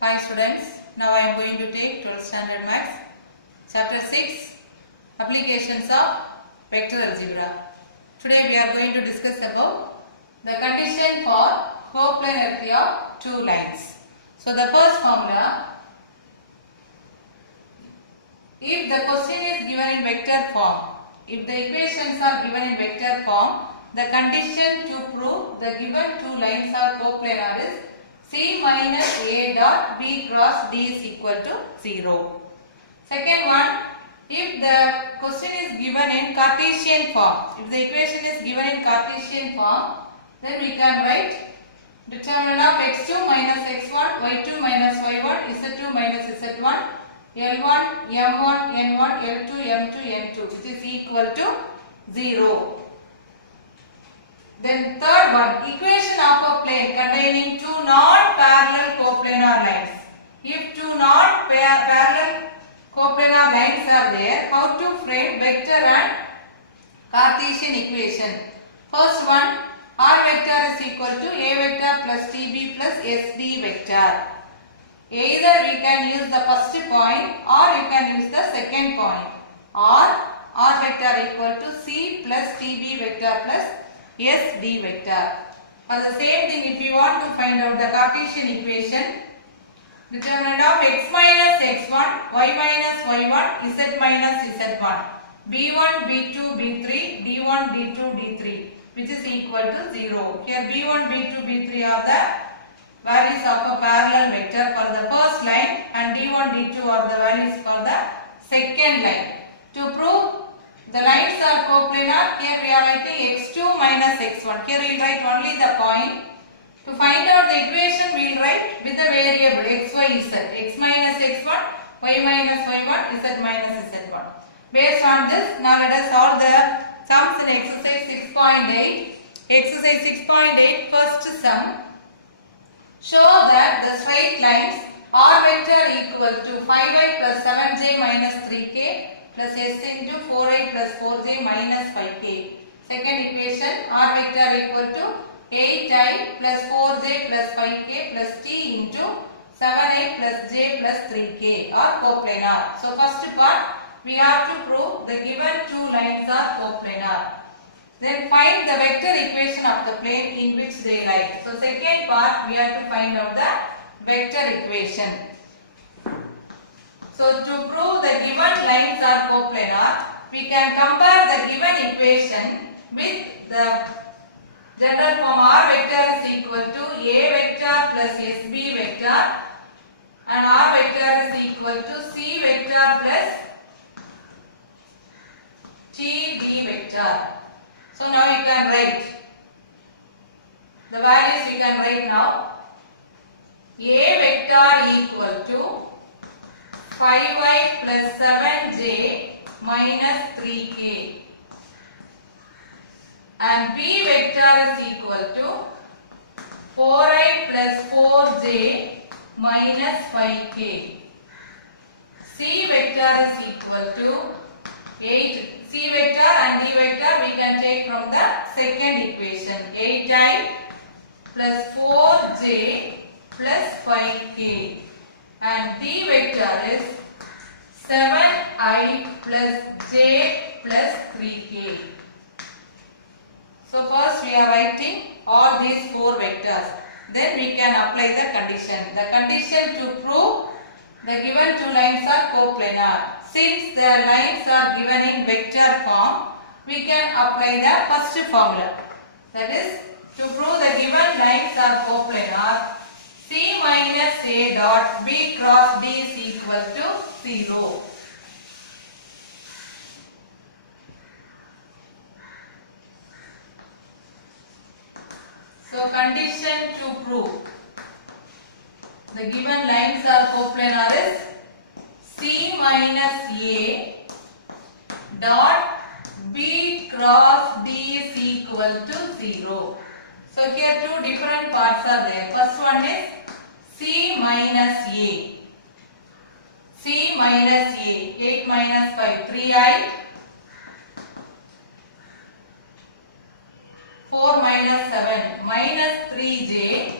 Hi students, now I am going to take 12th standard maths, chapter 6, applications of vector algebra. Today we are going to discuss about the condition for coplanarity of two lines. So the first formula, if the question is given in vector form, if the equations are given in vector form, the condition to prove the given two lines are coplanar is C minus A dot B cross D is equal to 0. Second one, if the question is given in Cartesian form, if the equation is given in Cartesian form, then we can write determinant of x2 minus x1, y2 minus y1, z2 minus z1, L1, M1, N1, L2, M2, N2, which is equal to 0. Then third one, equation of a plane containing two non-parallel coplanar lines. If two non-parallel coplanar lines are there, how to frame vector and Cartesian equation? First one, R vector is equal to A vector plus TB plus SD vector. Either we can use the first point or you can use the second point. Or R vector equal to C plus TB vector plus SD vector. For the same thing, if you want to find out the Cartesian equation, determinant of x minus x1, y minus y1, z minus z1, b1, b2, b3, d1, d2, d3, which is equal to 0. Here b1, b2, b3 are the values of a parallel vector for the first line and d1, d2 are the values for the second line. To prove the lines are coplanar, here we are writing x2 minus x1. Here we will write only the point. To find out the equation, we will write with the variable x, y, z. X minus x1, y minus y1, z minus z1. Based on this, now let us solve the sums in exercise 6.8. Exercise 6.8, first sum. Show that the straight lines R vector equal to 5i plus 7j minus 3k plus s into 4i plus 4j minus 5k. Second equation, R vector equal to 8i plus 4j plus 5k plus t into 7i plus j plus 3k are coplanar. So first part, we have to prove the given two lines are coplanar. Then find the vector equation of the plane in which they lie. So second part, we have to find out the vector equation. So to prove the given lines are coplanar, we can compare the given equation with the general form R vector is equal to A vector plus SB vector and R vector is equal to C vector plus TD vector. So now you can write the values we can write now. A vector equal to 5i plus 7j minus 3k and B vector is equal to 4i plus 4j minus 5k. C vector is equal to 8. C vector and D vector we can take from the second equation. 8i plus 4j plus 5k. And D vector is 7i plus j plus 3k. So first we are writing all these four vectors. Then we can apply the condition. The condition to prove the given two lines are coplanar. Since the lines are given in vector form, we can apply the first formula. That is, to prove the given lines are coplanar, C minus A dot B cross D is equal to 0. So condition to prove the given lines are coplanar is C minus A dot B cross D is equal to 0. So here two different parts are there. First one is C minus A. C minus A. 8 minus 5. 3i. 4 minus 7. Minus 3j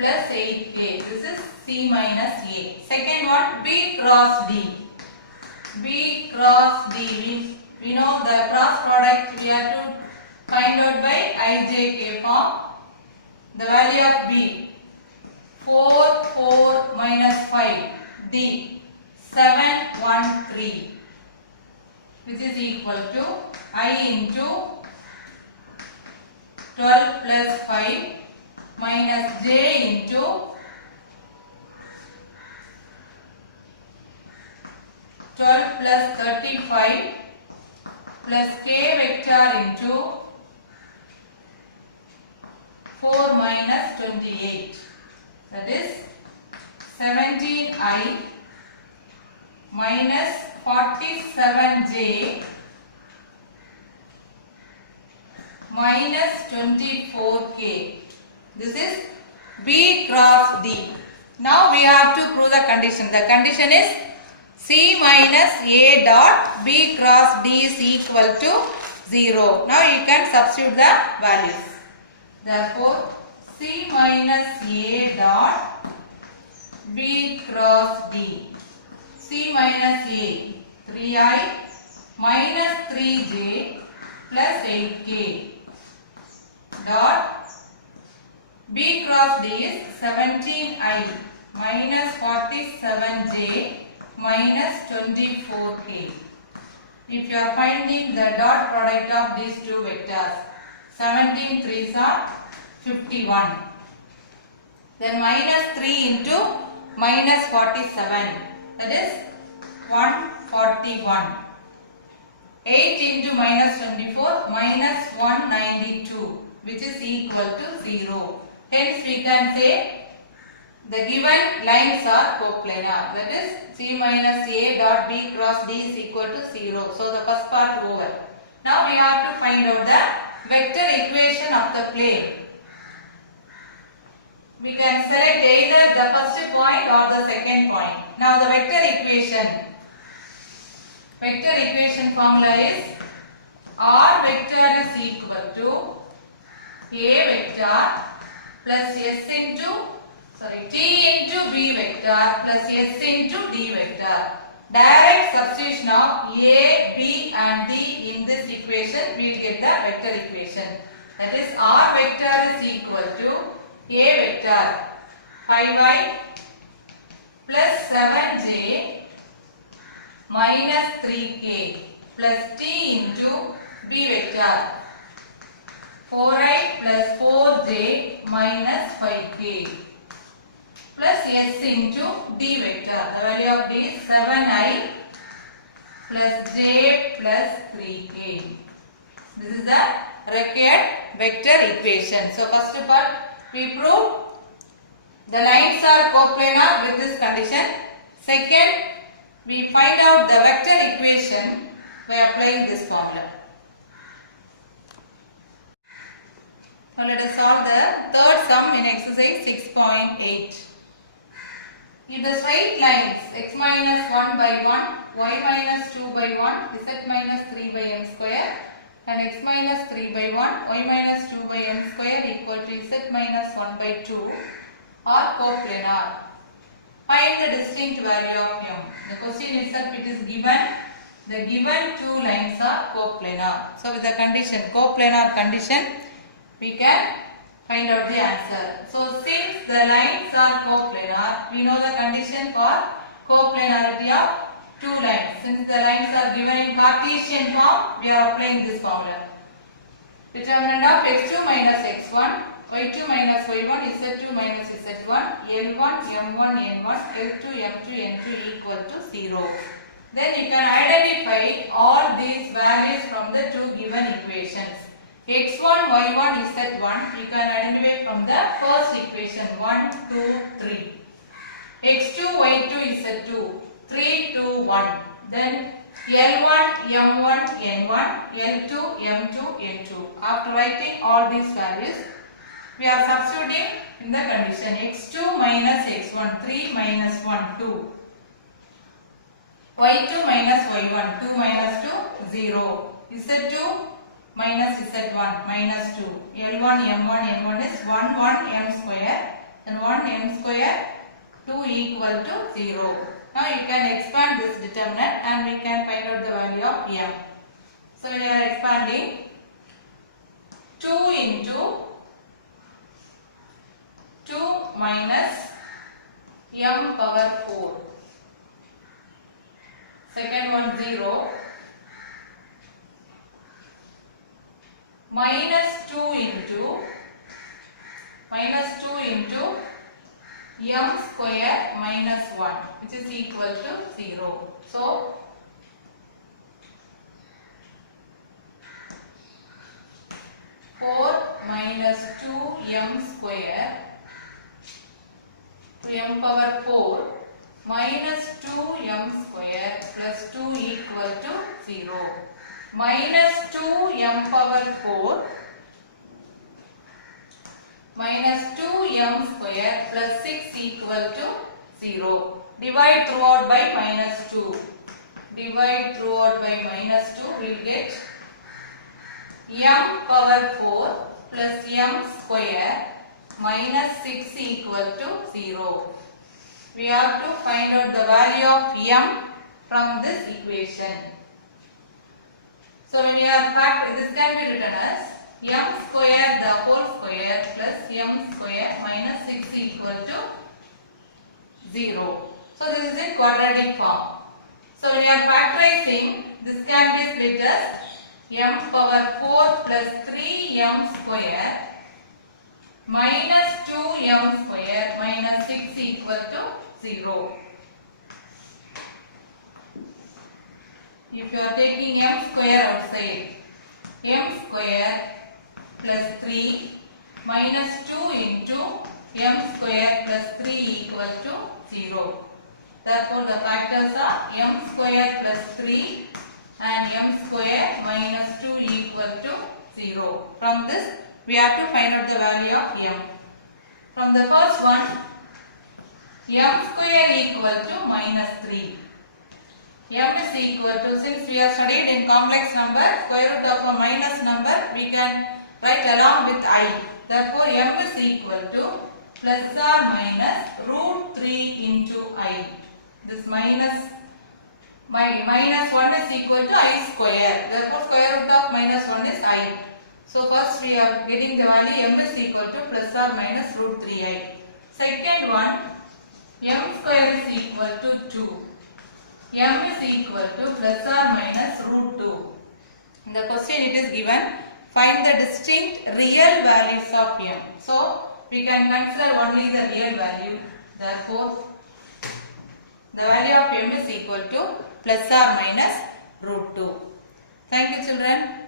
plus 8k. This is C minus A. Second one, B cross D. B cross D means we know the cross product we have to find out by IJK form. The value of B 4, 4 minus 5. D 7, 1, 3. Which is equal to I into 12 plus 5 minus J into 12 plus 35 plus K vector into 4 minus 28. That is 17I minus 47J minus 24K. This is B cross D. Now we have to prove the condition. The condition is C minus A dot B cross D is equal to 0. Now you can substitute the values. Therefore, C minus A dot B cross D. C minus A 3I minus 3J plus 8K dot B cross D is 17I minus 47J minus 24K. If you are finding the dot product of these two vectors, 17 3s are 51. Then minus 3 into minus 47, that is 141. 8 into minus 24 minus 192, which is equal to 0. Hence we can say the given lines are coplanar. That is C minus A dot B cross D is equal to 0. So the first part over. Now we have to find out the vector equation of the plane. We can select either the first point or the second point. Now the vector equation. Vector equation formula is R vector is equal to A vector plus S into T into B vector plus S into D vector. Direct substitution of A, B and D in this equation, we will get the vector equation. That is R vector is equal to A vector 5I plus 7J minus 3K plus T into B vector 4I plus 4J minus 5K plus S into D vector. The value of D is 7I plus J plus 3K. This is the required vector equation. So first part we prove the lines are coplanar with this condition. Second, we find out the vector equation by applying this formula. Now let us solve the third sum in exercise 6.8. If the straight lines x minus 1 by 1, y minus 2 by 1, z minus 3 by m square and x minus 3 by 1, y minus 2 by m square equal to z minus 1 by 2 are coplanar. Find the distinct value of m. The question itself it is given. The given two lines are coplanar. So with the condition, coplanar condition, we can find out the answer. So since the lines are coplanar, we know the condition for coplanarity of two lines. Since the lines are given in Cartesian form, we are applying this formula. Determinant of x2 minus x1, y2 minus y1, z2 minus z1, L1, m1, n1, L2, m2, n2 equal to 0. Then you can identify all these values from the two given equations. x1, y1, z1, you can identify from the first equation 1, 2, 3. x2, y2, z2, 3, 2, 1. Then L1, m1, n1, L2, m2, n2. After writing all these values, we are substituting in the condition x2 minus x1, 3 minus 1, 2. y2 minus y1, 2 minus 2, 0. z2 minus z1, minus 2. L1, m1, n1 is 1, 1, m square then 1 m square 2 equal to 0. Now you can expand this determinant and we can find out the value of m. So we are expanding 2 into 2 minus m power 4. Second one 0 minus 2 into m square minus 1, which is equal to 0. So 4 minus 2m square to m power 4 minus 2m square plus 2 equal to 0. Minus 2m power 4 minus 2m square plus 6 equal to 0. Divide throughout by minus 2. Divide throughout by minus 2, we will get m power 4 plus m square minus 6 equal to 0. We have to find out the value of m from this equation. So when we are this can be written as m square the whole square plus m square minus 6 equal to 0. So this is in quadratic form. So when we are factorizing, this can be split as m power 4 plus 3m square minus 2m square minus 6 equal to 0. If you are taking m square outside, m square plus 3 minus 2 into m square plus 3 equal to 0. Therefore, the factors are m square plus 3 and m square minus 2 equal to 0. From this, we have to find out the value of m. From the first one, m square equal to minus 3. M is equal to, since we are studied in complex number, square root of a minus number, we can write along with I. Therefore, m is equal to plus or minus root 3 into I. This minus 1 is equal to I square. Therefore, square root of minus 1 is I. So, first we are getting the value m is equal to plus or minus root 3i. Second one, m square is equal to 2. M is equal to plus or minus root 2. In the question it is given, find the distinct real values of m. So, we can consider only the real value. Therefore, the value of m is equal to plus or minus root 2. Thank you, children.